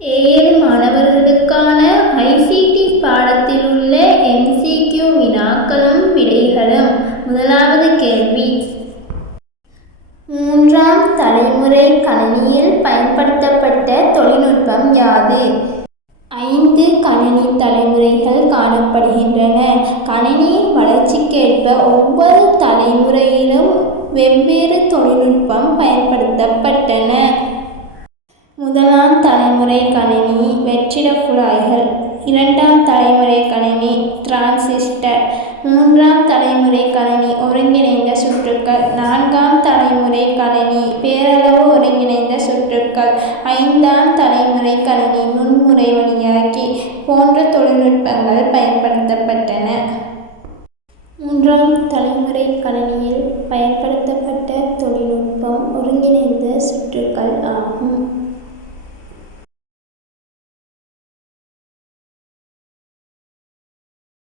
ஏழு மாணவர்களுக்கான ஐசிடி பாடத்தில் உள்ள எம்சிக்யூ வினாக்களும் விடைகளும். முதலாவது கேள்வி, மூன்றாம் தலைமுறை கணினியில் பயன்படுத்தப்பட்ட தொழில்நுட்பம் யாது? 5 கணினி தலைமுறைகள் காணப்படுகின்றன. கணினியின் வளர்ச்சிக்கேற்ப ஒவ்வொரு தலைமுறையிலும் வெவ்வேறு தொழில்நுட்பம் பயன்படுத்தப்பட்டன. முதலாம் தலைமுறை கணினி வெற்றிடக் குழாய்கள். இரண்டாம் தலைமுறை கணினி டிரான்சிஸ்டர். மூன்றாம் தலைமுறை கணினி ஒருங்கிணைந்த சுற்றுக்கள். நான்காம் தலைமுறை கணினி பேரளவு ஒருங்கிணைந்த சுற்றுக்கள். ஐந்தாம் தலைமுறை கணினி நுண்முறை வழியாக்கி போன்ற தொழில்நுட்பங்கள் பயன்படுத்தப்பட்டன. மூன்றாம் தலைமுறை கணினியில் பயன்படுத்தப்பட்ட தொழில்நுட்பம் ஒருங்கிணைந்த சுற்றுக்கள் ஆகும்.